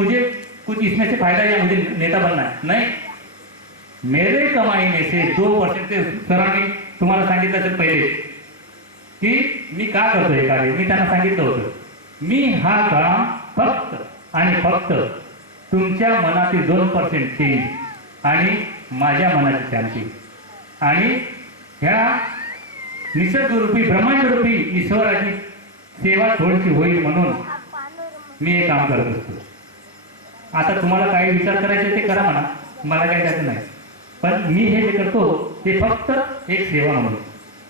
मुझे कुछ इसमें से फायदा या मुझे नेता बनना है, नाही. मेरे कमाई में से 2% ते सरांनी तुम्हाला सांगितलं असेल पहिले की मी का करतोय कार्य. मी त्यांना सांगितलं होतं मी हा काम फक्त आणि फक्त तुमच्या मनातील 2% चेंज आणि माझ्या मनाची शांती आणि ह्या निसर्गरूपी ब्रह्मांडरूपी ईश्वराची सेवा थोडीशी होईल म्हणून मी हे काम करत असतो. आता तुम्हाला काही विचार करायचे ते करा म्हणा, मला काही त्याचं नाही. पण मी हे जे करतो ते फक्त एक सेवा म्हणून.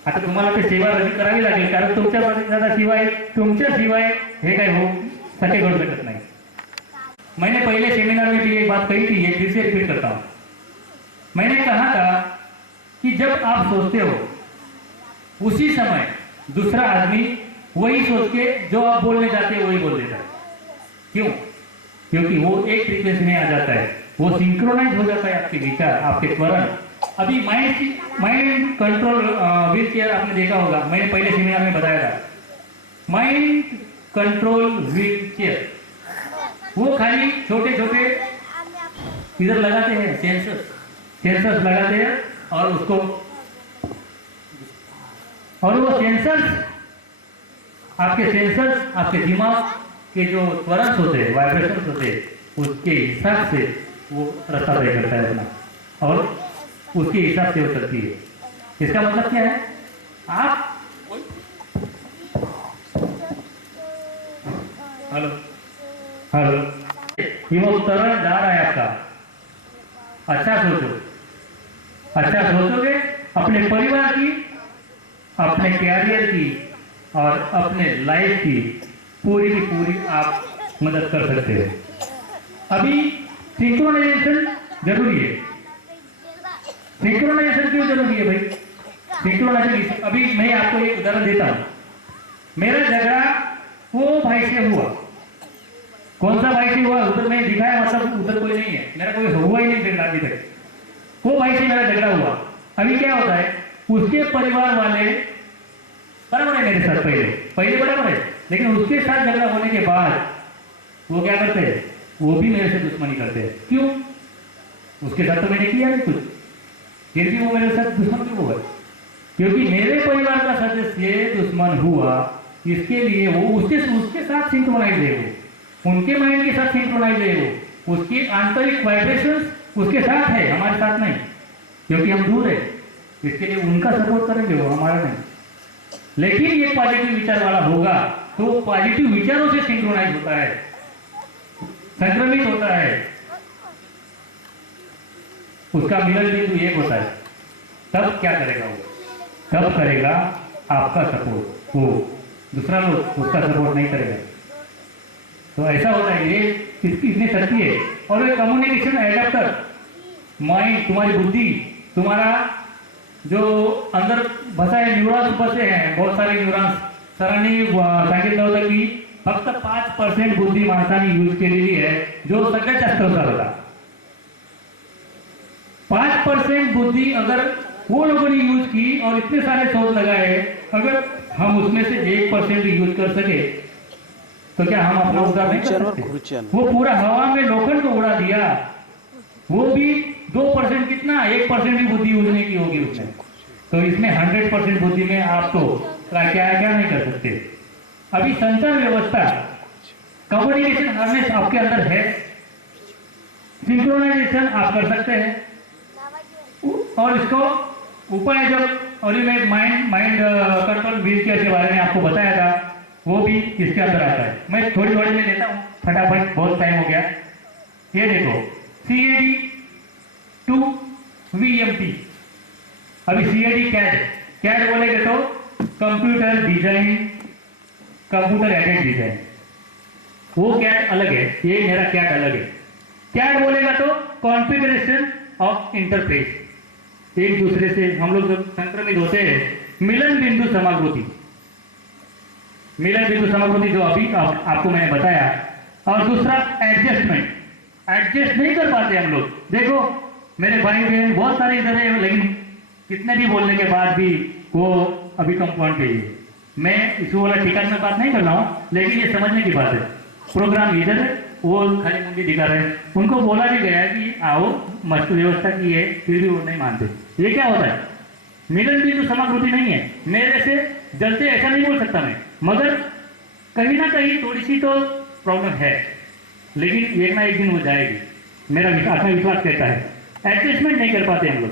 आता तुम्हाला ते सेवा रद्द करावी लागेल, कारण तुमच्या प्रतिसादाशिवाय तुमच्याशिवाय हे काय हो सके घडू शकत नाही. मैंने पहले सेमिनार में भी एक बात कही थी, ये फिर से रिपीट करता हूँ. मैंने कहा था कि जब आप सोचते हो उसी समय दूसरा आदमी वही सोच के जो आप बोलने जाते हैं वही बोल देता है. क्यों? क्योंकि वो एक फ्रीक्वेंसी में आ जाता है, वो सिंक्रोनाइज हो जाता है आपके विचार, आपके त्वरण. अभी माइंड कंट्रोल व्हील चेयर आपने देखा होगा, मैंने पहले सेमिनार में बताया था. माइंड कंट्रोल व्हील चेयर वो खाली छोटे छोटे इधर लगाते हैं, सेंसर्स लगाते हैं और उसको और वो सेंसर्स आपके दिमाग के जो त्वरण होते हैं, वाइब्रेशंस होते हैं, उसके हिसाब से वो रास्ता तय करता है अपना और उसके हिसाब से वो चलती है. इसका मतलब क्या है? आप हेलो ये वो त्वरण जा रहा है आपका. अच्छा सोचोगे अपने परिवार की, अपने कैरियर की और अपने लाइफ की पूरी की पूरी आप मदद कर सकते हो. अभी सिंक्रोनाइजेशन जरूरी है. सिंक्रोनाइजेशन क्यों जरूरी है भाई? सिंक्रोनाइजेशन अभी मैं आपको एक उदाहरण देता हूं. मेरा झगड़ा वो भाई से हुआ. कौन सा भाई से हुआ उधर मैं दिखाया, मतलब उधर कोई नहीं है, मेरा कोई हुआ ही नहीं झगड़ा अभी तक. वो भाई से मेरा झगड़ा हुआ. अभी क्या होता है, उसके परिवार वाले बराबर है मेरे साथ, पहले बराबर है, लेकिन उसके साथ झगड़ा होने के बाद वो क्या करते हैं, वो भी मेरे से दुश्मनी करते हैं. क्यों? उसके साथ तो मैंने किया नहीं कुछ, फिर भी वो मेरे साथ दुश्मन क्यों हुआ? क्योंकि मेरे परिवार का सदस्य दुश्मन हुआ, इसके लिए वो उसके साथ सिंक्रोनाइज है, वो उनके माइंड के साथ सिंक्रोनाइज है, वो उसकी आंतरिक वाइब्रेशंस उसके साथ है, हमारे साथ नहीं, क्योंकि हम दूर है. इसके लिए उनका सपोर्ट करेंगे, वो हमारा नहीं. लेकिन ये पॉजिटिव विचार वाला होगा तो पॉजिटिव विचारों से सिंक्रोनाइज होता है, संक्रमित होता है, उसका मिलन बिंदु एक होता है. तब क्या करेगा वो? तब करेगा आपका सपोर्ट, वो दूसरा लोग उसका सपोर्ट नहीं करेगा. तो ऐसा होता है, ये इतनी शक्ति है. और ये कम्युनिकेशन एडेप्टर माइंड, तुम्हारी बुद्धि, तुम्हारा जो अंदर बसा है, न्यूरॉन्स बसे हैं, बहुत सारे न्यूरॉन्स. सरांनी सांगितलं होतं की फक्त 5% बुद्धी माणसाने यूज केलेली आहे, जो सगळ्यात जास्त होता. 5% बुद्धि अगर वो लोगों ने यूज की और इतने सारे शोध लगाए, अगर हम उसमें से 1% भी यूज कर सके तो क्या हम अपना उद्धार नहीं कर सकते? वो पूरा हवा में लोखंड को उड़ा दिया, वो भी 2% कितना, 1% भी बुद्धि यूज नहीं की होगी उसने. तो इसमें 100% बुद्धि में आप तो क्या नहीं कर सकते. अभी संचार व्यवस्था, कम्युनिकेशन हार्नेस आपके अंदर है, सिंक्रोनाइजेशन आप कर सकते हैं. और इसको उपाय जब, और मैं माइंड कंट्रोल व्हील चेयर के बारे में आपको बताया था, वो भी इसके अंदर आता है. मैं थोड़ी में लेता हूँ फटाफट, बहुत टाइम हो गया. ये देखो CAD to VMT. अभी CAD कैड बोलेगे तो computer design, computer aided design, वो कैड अलग है, ये मेरा कैड अलग है. कैड बोलेगा तो कॉन्फ़िगरेशन ऑफ इंटरफेस. एक दूसरे से हम लोग जब संक्रमित होते हैं, मिलन बिंदु समाकृति जो अभी आपको मैंने बताया. और दूसरा एडजस्टमेंट, एडजस्ट नहीं कर पाते हम लोग. देखो मेरे भाई बहन बहुत सारे इधर है, लेकिन कितने भी बोलने के बाद भी वो अभी कम पॉइंट पे है. मैं इसको वाला ठिकाने में बात नहीं कर रहा हूँ, लेकिन ये समझने की बात है. प्रोग्राम इधर है, वो खाली मुंडी दिखा रहे हैं। उनको बोला भी गया कि आओ, मस्त व्यवस्था की है, फिर भी वो नहीं मानते। ये क्या होता है? मिलन भी तो समाकृति नहीं है। मेरे से जलते ऐसा नहीं बोल सकता मैं, मगर कहीं ना कहीं थोड़ी सी तो प्रॉब्लम है, लेकिन एक ना एक दिन वो जाएगी, मेरा आत्मविश्वास कहता है। एडजस्टमेंट नहीं कर पाते हम लोग।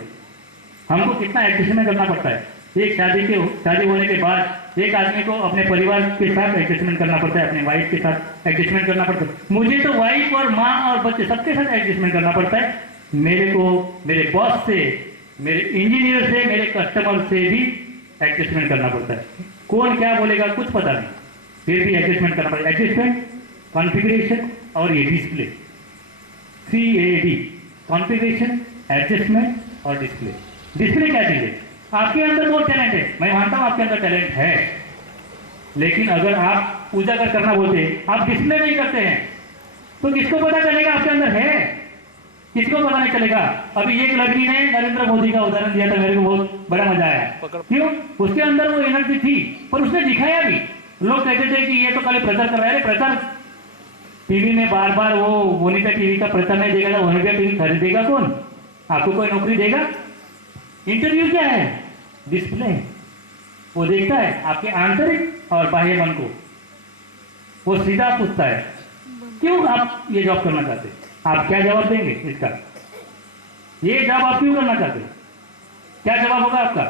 हमको कितना एडजस्टमेंट करना पड़ता है। एक शादी होने के बाद एक आदमी को अपने परिवार के साथ एडजस्टमेंट करना पड़ता है, अपने वाइफ के साथ एडजस्टमेंट करना पड़ता है। मुझे तो वाइफ और माँ और बच्चे सबके साथ एडजस्टमेंट करना पड़ता है। मेरे को मेरे बॉस से, मेरे इंजीनियर से, मेरे कस्टमर से भी एडजस्टमेंट करना पड़ता है। कौन क्या बोलेगा कुछ पता नहीं, फिर भी एडजस्टमेंट करना पड़ता है। एडजस्टमेंट, कॉन्फ़िगरेशन और ये डिस्प्ले, CAD, कॉन्फ़िगरेशन, एडजस्टमेंट और डिस्प्ले। डिस्प्ले क्या चीज़ है? आपके अंदर बहुत टैलेंट है, मैं मानता हूँ आपके अंदर टैलेंट है, लेकिन अगर आप उजागर करना बोलते, आप डिस्प्ले नहीं करते हैं, तो किसको पता चलेगा आपके अंदर है? किसको पता नहीं चलेगा। अभी एक लड़की ने नरेंद्र मोदी का उदाहरण दिया था, मेरे को बहुत बड़ा मजा आया। क्यों? उसके अंदर वो एनर्जी थी, पर उसने दिखाया भी। लोग कहते थे कि ये तो खाली प्रचार कर रहा है। प्रचार टीवी में बार बार वो वोनिका टीवी का प्रचार नहीं देगा, वोनिका टीवी खरीदेगा कौन? आपको कोई नौकरी देगा? इंटरव्यू क्या है? डिस्प्ले। वो देखता है आपके आंतरिक और बाह्य मन को, वो सीधा पूछता है क्यों आप ये जॉब करना चाहते हैं? आप क्या जवाब देंगे इसका? ये जॉब आप क्यों करना चाहते हैं? क्या जवाब होगा आपका?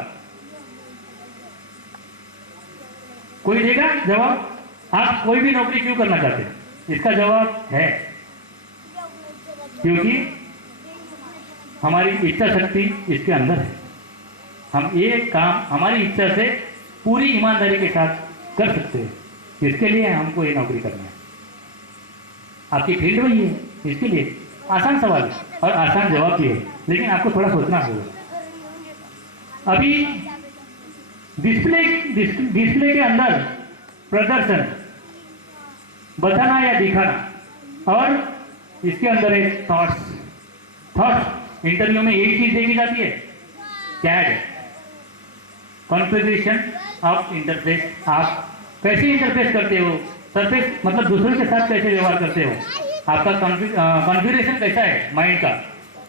कोई देगा जवाब? आप कोई भी नौकरी क्यों करना चाहते हैं? इसका जवाब है क्योंकि हमारी इच्छा शक्ति इसके अंदर है। हम ये काम हमारी इच्छा से पूरी ईमानदारी के साथ कर सकते हैं। इसके लिए हमको ये नौकरी करना है। आपकी फील्ड वही है, इसके लिए आसान सवाल है और आसान जवाब भी है, लेकिन आपको थोड़ा सोचना होगा। अभी डिस्प्ले के अंदर प्रदर्शन, बताना या दिखाना, और इसके अंदर है थॉट्स। इंटरव्यू में यही चीज देखी जाती है। CAD, configuration of interface. आप कैसे इंटरफेस करते हो? सरफेस मतलब दूसरों के साथ कैसे व्यवहार करते हो? आपका कॉन्फ़िगरेशन कैसा है माइंड का?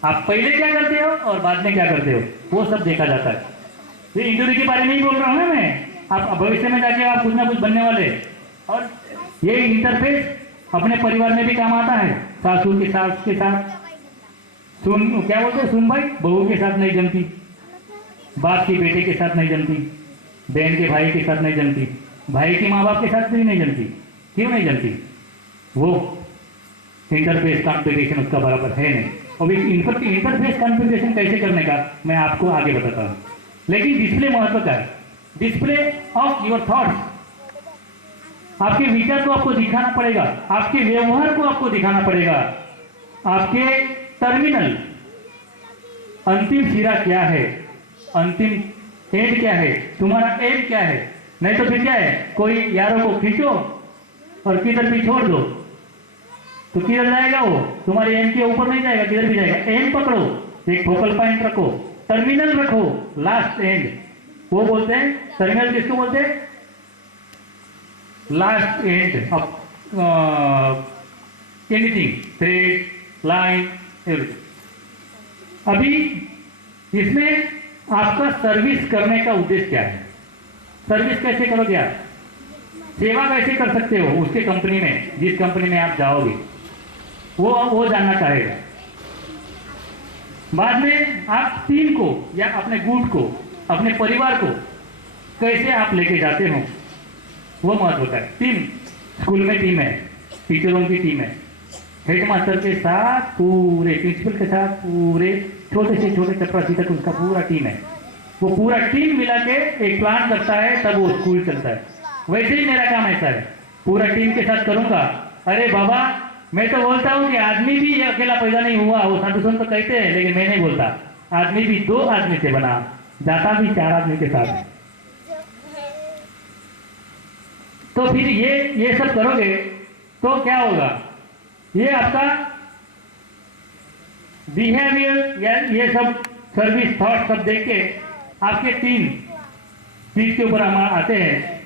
आप पहले क्या करते हो और बाद में क्या करते हो, वो सब देखा जाता है। ये इंटरव्यू के बारे में ही बोल रहा हूँ ना मैं। आप भविष्य में जाके आप कुछ ना कुछ बनने वाले। और ये इंटरफेस अपने परिवार में भी काम आता है। सासू के सास के साथ सुन, क्या बोलते हैं, सुन भाई, बहू के साथ नहीं जमती, बाप की बेटे के साथ नहीं जमती, बहन के भाई के साथ नहीं जमती, भाई के माँ बाप के साथ भी नहीं जमती। क्यों नहीं जमती? वो इंटरफेस कॉन्फ़िगरेशन उसका बराबर है नहीं। और इंटरफेस कॉन्फ़िगरेशन कैसे करने का मैं आपको आगे बताता हूँ। लेकिन डिस्प्ले महत्व का है। Display of your thoughts. आपके विचार को आपको दिखाना पड़ेगा, आपके व्यवहार को आपको दिखाना पड़ेगा। आपके टर्मिनल, अंतिम सिरा क्या है, अंतिम एंड क्या है, तुम्हारा एम क्या है। नहीं तो फिर क्या है, कोई यारों को खींचो और किधर भी छोड़ दो, तो किधर जाएगा वो? तुम्हारे एम के ऊपर नहीं जाएगा, किधर भी जाएगा। एम पकड़ो, एक फोकल पॉइंट रखो, टर्मिनल रखो, लास्ट एंड। वो बोलते हैं टर्मिनल, किसको बोलते हैं? Last end of anything, thread, line, everything. अभी इसमें आपका सर्विस करने का उद्देश्य क्या है? सर्विस कैसे करोगे आप? सेवा कैसे कर सकते हो उसके कंपनी में, जिस कंपनी में आप जाओगे, वो जानना चाहेगा। बाद में आप टीम को या अपने गुट को, अपने परिवार को कैसे आप लेके जाते हो, वो महत्व होता है। टीम, स्कूल में टीम है, टीचरों की टीम है, हेडमास्टर के साथ पूरे, प्रिंसिपल के साथ पूरे, छोटे से छोटे चपरासी तक उसका पूरा टीम है। वो पूरा टीम मिला के एक प्लान करता है, तब वो स्कूल चलता है। वैसे ही मेरा काम ऐसा है, पूरा टीम के साथ करूंगा। अरे बाबा, मैं तो बोलता हूँ कि आदमी भी अकेला पैदा नहीं हुआ, वो साधु संत तो कहते हैं, लेकिन मैं नहीं बोलता। आदमी भी 2 आदमी से बना, जाता भी 4 आदमी के साथ है। तो फिर ये सब करोगे तो क्या होगा? ये आपका बिहेवियर या ये सब सर्विस, थॉट सब देख के आपके 3 चीज के ऊपर हम आते हैं।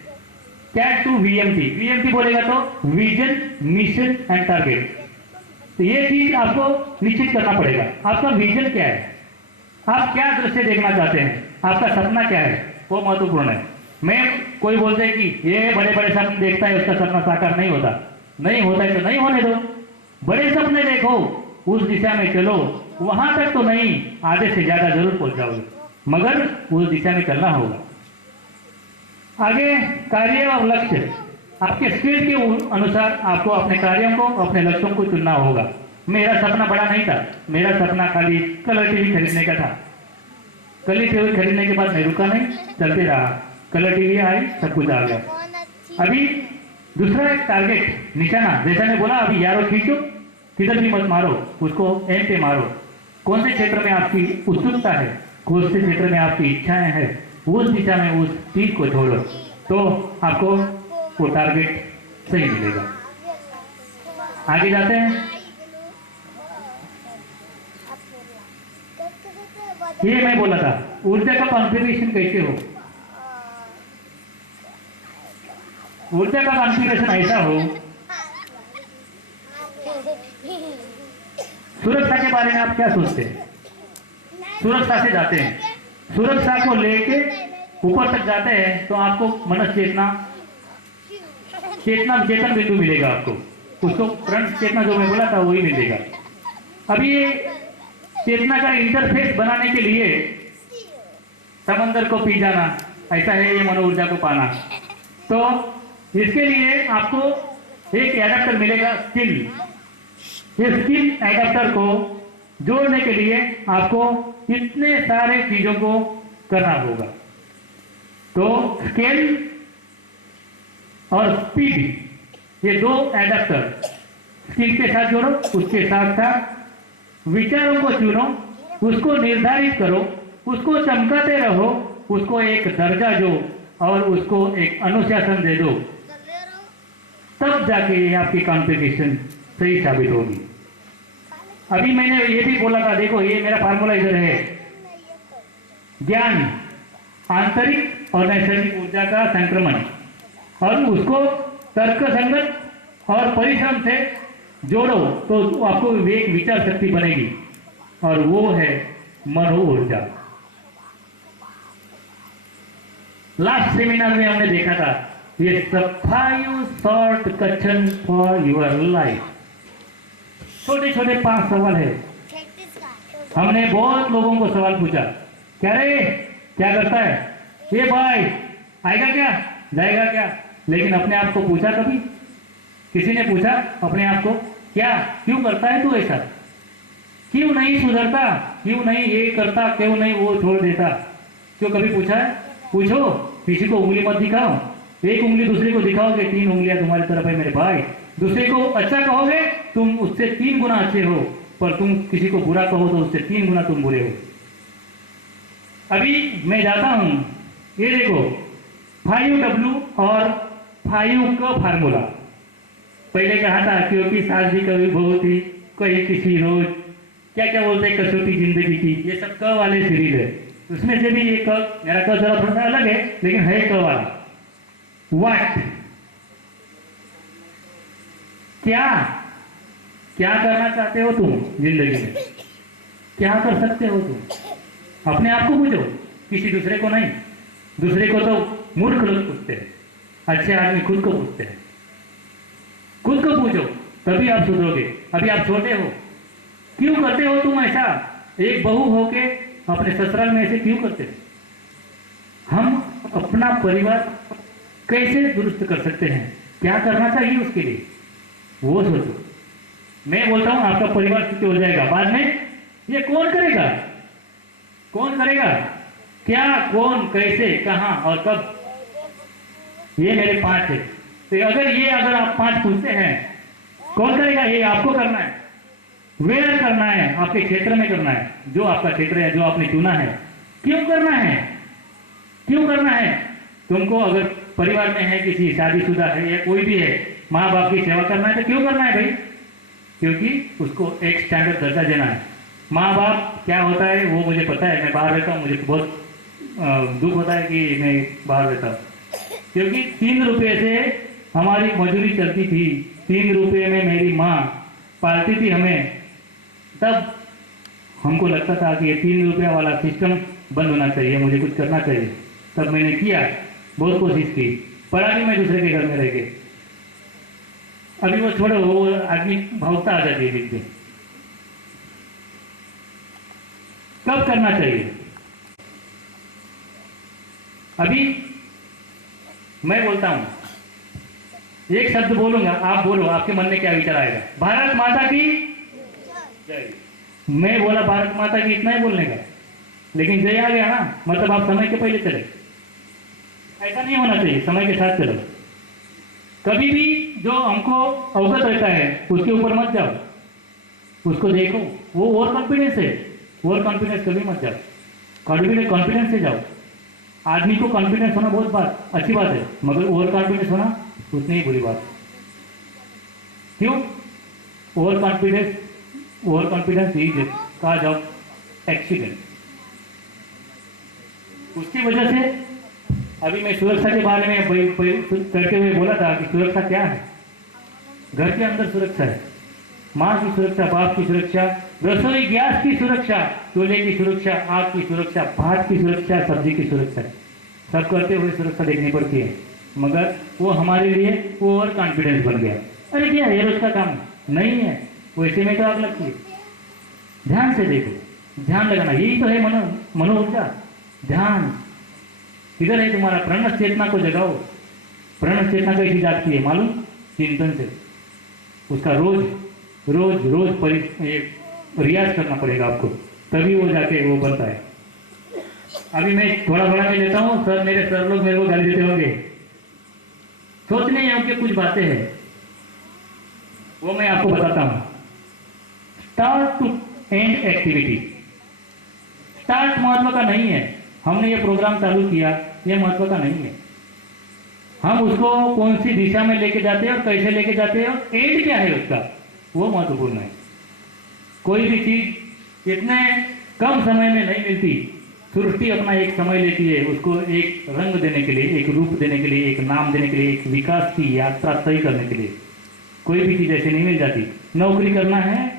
CAD to VMT। VMT बोलेगा तो विजन, मिशन एंड टारगेट। तो ये चीज आपको निश्चित करना पड़ेगा। आपका विजन क्या है, आप क्या दृश्य देखना चाहते हैं, आपका सपना क्या है, वो महत्वपूर्ण है। मैं कोई बोलते हैं कि ये बड़े बड़े सपने देखता है उसका सपना साकार नहीं होता, नहीं होता है तो नहीं होने दो। बड़े सपने देखो, उस दिशा में चलो, वहां तक तो नहीं, आधे से ज्यादा जरूर पहुंच जाओगे, मगर उस दिशा में चलना होगा। आगे कार्य और लक्ष्य, आपके स्किल के अनुसार आपको अपने कार्यों को, अपने लक्ष्यों को चुनना होगा। मेरा सपना बड़ा नहीं था, मेरा सपना खाली कलर टीवी खरीदने का था। कलर टीवी खरीदने के बाद मैं रुका नहीं, चलते रहा, कलर टीवी आई, सब कुछ आ गया। अभी दूसरा एक टारगेट, निशाना, जैसा मैं बोला अभी यारो खींचो, किधर भी मत मारो, उसको एम पे मारो। कौन से क्षेत्र में आपकी उत्सुकता है, कौन से क्षेत्र में आपकी इच्छाएं हैं, उस दिशा में उस चीज को छोड़ो, तो आपको वो टारगेट सही मिलेगा। आगे जाते हैं। ये मैं बोला था, ऊर्जा का कॉन्फ़िगरेशन कैसे हो। ऊर्जा का कॉन्फ़िगरेशन ऐसा हो, सुरक्षा के बारे में आप क्या सोचते हैं। सुरक्षा से जाते हैं, सुरक्षा को लेके ऊपर तक जाते हैं तो आपको मनस चेतन बिंदु मिलेगा आपको, उसको फ्रंट चेतना जो मैं बोला था वही मिलेगा। अभी ये चेतना का इंटरफेस बनाने के लिए समंदर को पी जाना, ऐसा है ये मनो ऊर्जा को पाना। तो इसके लिए आपको एक एडाप्टर मिलेगा, स्किल। इस स्किल एडाप्टर को जोड़ने के लिए आपको इतने सारे चीजों को करना होगा। तो स्केल और स्पीड, ये दो एडाप्टर स्किल के साथ जोड़ो, उसके साथ साथ विचारों को चुनो, उसको निर्धारित करो, उसको चमकाते रहो, उसको एक दर्जा दो और उसको एक अनुशासन दे दो, तब जाके ये आपकी कॉन्फ़िगरेशन सही साबित होगी। अभी मैंने ये भी बोला था, देखो ये मेरा फार्मूला इधर है, ज्ञान, आंतरिक और नैसर्गिक ऊर्जा का संक्रमण, और उसको तर्कसंगत और परिश्रम से जोड़ो तो आपको विवेक विचार शक्ति बनेगी, और वो है मनो ऊर्जा। लास्ट सेमिनार में हमने देखा था ये 5 short question for your life. छोटे छोटे 5 सवाल है। हमने बहुत लोगों को सवाल पूछा, क्या रे क्या करता है, ये भाई आएगा क्या, जाएगा क्या, लेकिन अपने आप को पूछा कभी? किसी ने पूछा अपने आप को, क्या क्यों करता है तू ऐसा, क्यों नहीं सुधरता, क्यों नहीं ये करता, क्यों नहीं वो छोड़ देता, क्यों कभी पूछा है? पूछो, किसी को उंगली मत दिखाओ, एक उंगली दूसरे को दिखाओगे 3 उंगलियां तुम्हारी तरफ है मेरे भाई। दूसरे को अच्छा कहोगे तुम उससे 3 गुना अच्छे हो, पर तुम किसी को बुरा कहो तो उससे 3 गुना तुम बुरे हो। अभी मैं जाता हूं, ये देखो 5W और 5 का फार्मूला। पहले कहा था क्योंकि सास भी कभी बहू थी, कहीं किसी रोज, क्या क्या बोलते हैं, कसौटी जिंदगी की, ये सब क वाले सीरीज है। उसमें से भी ये क, मेरा क जरा थोड़ा सा अलग है लेकिन है क वाला। व्हाट, क्या क्या करना चाहते हो तुम जिंदगी में, क्या कर सकते हो तुम, अपने आप को पूछो, किसी दूसरे को नहीं। दूसरे को तो मूर्ख लोग पूछते हैं, अच्छे आदमी खुद को पूछते हैं। खुद को पूछो तभी आप सुधरोगे। अभी आप छोटे हो, क्यों करते हो तुम ऐसा, एक बहू होके अपने ससुराल में ऐसे क्यों करते हो? हम अपना परिवार कैसे दुरुस्त कर सकते हैं, क्या करना चाहिए उसके लिए, वो सोचो। मैं बोलता हूं आपका परिवार सुखी हो जाएगा, बाद में ये कौन करेगा, कौन करेगा, क्या, कौन, कैसे, कहां और कब, ये मेरे 5 है। तो अगर आप 5 पूछते हैं कौन करेगा, ये आपको करना है, वेयर करना है, आपके क्षेत्र में करना है, जो आपका क्षेत्र है, जो आपने चुना है। क्यों करना है, क्यों करना है तुमको? अगर परिवार में है, किसी शादीशुदा है या कोई भी है, माँ बाप की सेवा करना है तो क्यों करना है भाई? क्योंकि उसको एक स्टैंडर्ड दर्जा देना है। माँ बाप क्या होता है वो मुझे पता है, मैं बाहर रहता हूँ, मुझे बहुत दुख होता है कि मैं बाहर रहता हूँ, क्योंकि 3 रुपये से हमारी मजदूरी चलती थी। 3 रुपये में मेरी माँ पालती थी हमें, तब हमको लगता था कि ये 3 रुपया वाला सिस्टम बंद होना चाहिए, मुझे कुछ करना चाहिए। तब मैंने किया, बहुत कोशिश की, पढ़ा भी मैं दूसरे के घर में रह के। अभी वो छोड़ो, वो आदमी भावता आ जाती है बीच में। कब करना चाहिए? अभी मैं बोलता हूं, एक शब्द बोलूंगा, आप बोलो आपके मन में क्या विचार आएगा। भारत माता की जय। मैं बोला भारत माता की, इतना ही बोलने का, लेकिन जय आ गया ना, मतलब आप समय के पहले चले। ऐसा नहीं होना चाहिए, समय के साथ चलो। कभी भी जो हमको अवगत रहता है उसके ऊपर मत जाओ, उसको देखो, वो ओवर कॉन्फिडेंस है, ओवर कॉन्फिडेंस कभी मत जाओ, कॉन्फिडेंस से जाओ। आदमी को कॉन्फिडेंस होना बहुत बात अच्छी बात है, मगर ओवर कॉन्फिडेंस होना उतनी ही बुरी बात है। क्यों? Over confidence is cause of accident. उसकी वजह से अभी मैं सुरक्षा के बारे में करते हुए बोला था कि सुरक्षा क्या है। घर के अंदर सुरक्षा है, माँ की सुरक्षा, बाप की सुरक्षा, रसोई गैस की सुरक्षा, चूल्हे की सुरक्षा, आग की सुरक्षा, भात की सुरक्षा, सब्जी की सुरक्षा, सब करते हुए सुरक्षा देखनी पड़ती है। मगर वो हमारे लिए ओवर कॉन्फिडेंस बन गया। अरे क्या है, रोज का काम नहीं है, वैसे में तो आग लगती है। ध्यान से देखो, ध्यान लगाना, यही तो है मनो ऊर्जा। ध्यान किधर है तुम्हारा? प्रणस चेतना को जगाओ। प्रणस चेतना कैसी जागती है मालूम? चिंतन से। उसका रोज रोज रोज रियाज करना पड़ेगा आपको, तभी वो जाके वो बनता है। अभी मैं थोड़ा बड़ा में लेता हूँ, सर मेरे सर लोग मेरे को गाली देते होंगे, सोचने योग्य कुछ बातें हैं, वो मैं आपको बताता हूँ। Start to end activity. Start महत्व का नहीं है, हमने ये प्रोग्राम चालू किया, ये महत्व का नहीं है। हम उसको कौन सी दिशा में लेके जाते हैं और कैसे लेके जाते हैं और एंड क्या है उसका, वो महत्वपूर्ण है। कोई भी चीज इतने कम समय में नहीं मिलती। सृष्टि अपना एक समय लेती है, उसको एक रंग देने के लिए, एक रूप देने के लिए, एक नाम देने के लिए, एक विकास की यात्रा तय करने के लिए। कोई भी चीज ऐसे नहीं मिल जाती। नौकरी करना है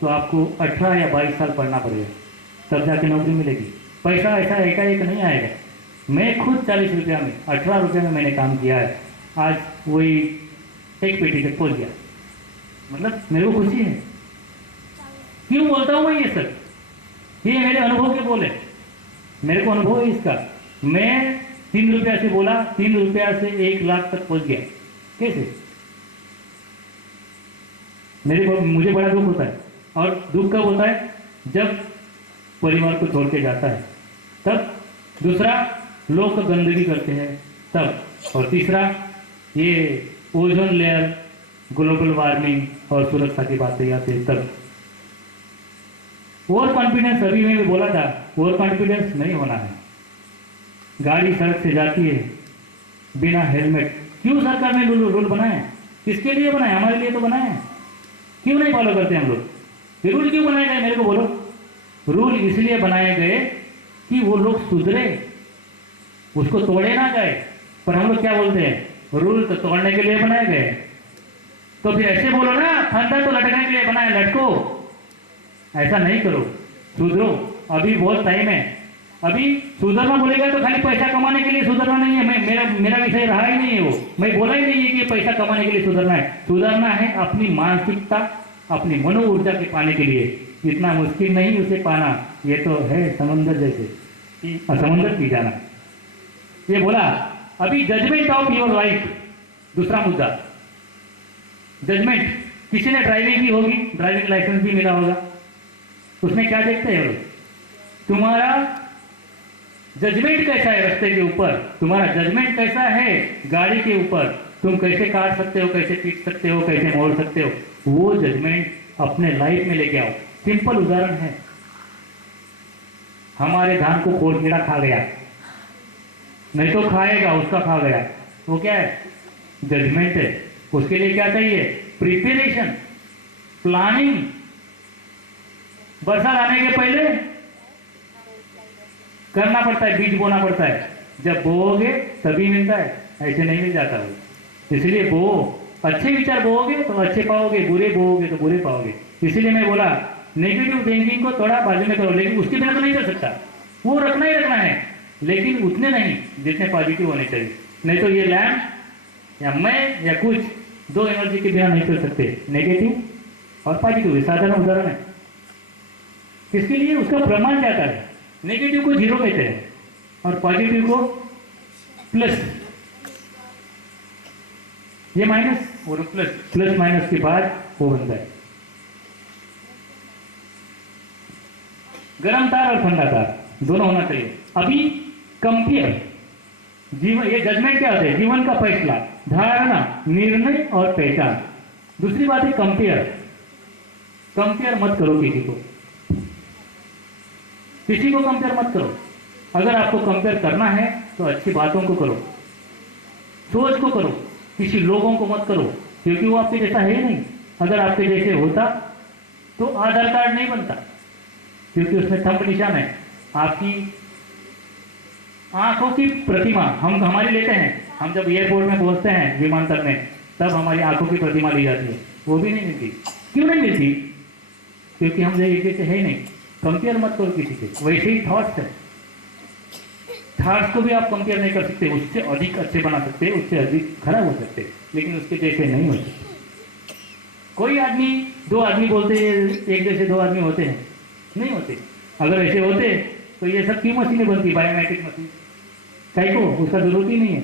तो आपको 18 या 22 साल पढ़ना पड़ेगा, तब जाके नौकरी मिलेगी। पैसा ऐसा एकाएक नहीं आएगा। मैं खुद 40 रुपया में, 18 रुपये में मैंने काम किया है, आज वही एक पेटी तक पहुंच गया। मतलब मेरे को खुशी है। क्यों बोलता हूं मैं ये सब? ये मेरे अनुभव के बोले, मेरे को अनुभव है इसका। मैं 3 रुपया से बोला, 3 रुपया से 1 लाख तक पहुंच गया। कैसे? मुझे बड़ा दुख होता है। और दुख कब होता है? जब परिवार को छोड़ के जाता है तब। दूसरा, लोग गंदगी करते हैं तब। और तीसरा, ये ओजोन लेयर, ग्लोबल वार्मिंग और सुरक्षा की बातें आती है तब। ओवर कॉन्फिडेंस, अभी मैं बोला था, ओवर कॉन्फिडेंस नहीं होना है। गाड़ी सड़क से जाती है बिना हेलमेट, क्यों सरकार ने रूल बनाए? किसके लिए बनाए? हमारे लिए तो बनाए हैं। क्यों नहीं फॉलो करते हम लोग? ये रूल क्यों बनाए गए, मेरे को बोलो। रूल इसलिए बनाए गए कि वो लोग सुधरे, उसको तोड़े ना गए। पर हम लोग क्या बोलते हैं? रूल तो तोड़ने के लिए बनाए गए। तो फिर ऐसे बोलो ना, फंदा तो लटकने के लिए बनाए, लटको। ऐसा नहीं करो, सुधरो। अभी बहुत टाइम है। अभी सुधरना बोलेगा तो खाली पैसा कमाने के लिए सुधरना नहीं है। मेरा विषय रहा ही नहीं है वो। मैं बोला ही नहीं है कि ये पैसा कमाने के लिए सुधरना है। सुधरना है अपनी मानसिकता, अपनी मनो ऊर्जा के पाने के लिए। इतना मुश्किल नहीं उसे पाना, ये तो है समंदर जैसे, समंदर पी जाना। ये बोला। अभी जजमेंट ऑफ योर लाइफ, दूसरा मुद्दा, जजमेंट। किसी ने ड्राइविंग की होगी, ड्राइविंग लाइसेंस भी मिला होगा, उसमें क्या देखते हैं लोग? तुम्हारा जजमेंट कैसा है रास्ते के ऊपर, तुम्हारा जजमेंट कैसा है गाड़ी के ऊपर, तुम कैसे काट सकते हो, कैसे पीट सकते हो, कैसे मोड़ सकते हो, वो जजमेंट अपने लाइफ में लेके आओ। सिंपल उदाहरण है, हमारे धान को खोल कीड़ा खा गया, नहीं तो खाएगा, उसका खा गया, वो क्या है? जजमेंट है। उसके लिए क्या चाहिए? Preparation, planning. बरसात आने के पहले करना पड़ता है, बीज बोना पड़ता है। जब बोओगे तभी मिलता है, ऐसे नहीं मिल जाता वो। इसलिए बो, अच्छे विचार बोओगे तो अच्छे पाओगे, बुरे बोओगे तो बुरे पाओगे। इसीलिए मैं बोला नेगेटिव थिंकिंग को थोड़ा बाजू में करो, लेकिन उसके बिना तो नहीं कर सकता, वो रखना ही रखना है, लेकिन उतने नहीं जितने पॉजिटिव होने चाहिए। नहीं तो ये लैम्प या मैं या कुछ दो एनर्जी के बिना नहीं चल सकते, नेगेटिव और पॉजिटिव। साधारण उदाहरण है। इसके लिए उसका प्रमाण क्या है? नेगेटिव को जीरो कहते हैं और पॉजिटिव को प्लस, ये माइनस और प्लस, प्लस माइनस के बाद वो बनता है। गर्म तार और ठंडा तार दोनों होना चाहिए। अभी कंपेयर जीवन, ये जजमेंट क्या होता है? जीवन का फैसला, धारणा, निर्णय और पहचान। दूसरी बात है कंपेयर। कंपेयर मत करो किसी को, किसी को कंपेयर मत करो। अगर आपको कंपेयर करना है तो अच्छी बातों को करो, सोच को करो, किसी लोगों को मत करो, क्योंकि वो आपके जैसा है नहीं। अगर आपके जैसे होता तो आधार कार्ड नहीं बनता, क्योंकि उसमें थंब निशान है। आपकी आंखों की प्रतिमा हम हमारी लेते हैं। हम जब एयरपोर्ट में पहुंचते हैं, विमानतल में, तब हमारी आंखों की प्रतिमा ली जाती है, वो भी नहीं मिलती। क्यों नहीं मिलती? क्योंकि हम एक जैसे है नहीं। कंपेयर मत करो किसी से। वैसे ही थॉट्स है, थॉट्स को भी आप कंपेयर नहीं कर सकते। उससे अधिक अच्छे बना सकते, उससे अधिक खराब हो सकते, लेकिन उसके जैसे नहीं हो सकते। कोई आदमी, दो आदमी बोलते हैं एक जैसे दो आदमी होते हैं? नहीं होते। अगर ऐसे होते तो ये सब क्यों मशीनें बनती, बायोमेट्रिक मशीन? कहीं को उसका जरूरत ही नहीं है।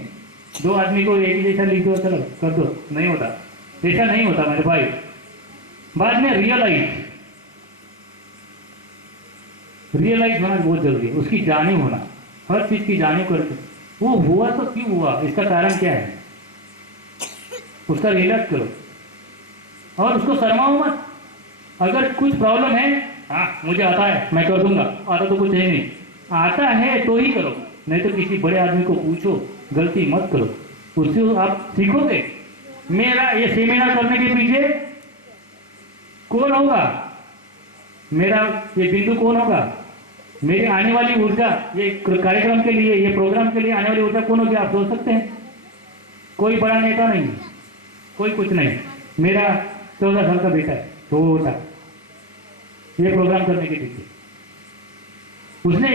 दो आदमी को एक ही जैसा लिख दो, चलो कर दो, नहीं होता, ऐसा नहीं होता मेरे भाई। बाद में रियलाइज होना बहुत जरूरी है, उसकी जानिब होना, हर चीज की जानिब करके वो हुआ तो क्यों हुआ, इसका कारण क्या है, उसका रियलाइज करो और उसको शर्माओ मत। अगर कुछ प्रॉब्लम है, हाँ मुझे आता है मैं कर दूंगा, आता तो कुछ है नहीं, आता है तो ही करो, नहीं तो किसी बड़े आदमी को पूछो, गलती मत करो, उससे आप सीखोगे। मेरा ये सेमिनार करने के पीछे कौन होगा, मेरा ये बिंदु कौन होगा, मेरी आने वाली ऊर्जा, ये कार्यक्रम के लिए, ये प्रोग्राम के लिए आने वाली ऊर्जा कौन होगी, आप सोच सकते हैं? कोई बड़ा नेता नहीं, कोई कुछ नहीं, मेरा 14 साल का बेटा है, छोटा, ये प्रोग्राम करने के पीछे उसने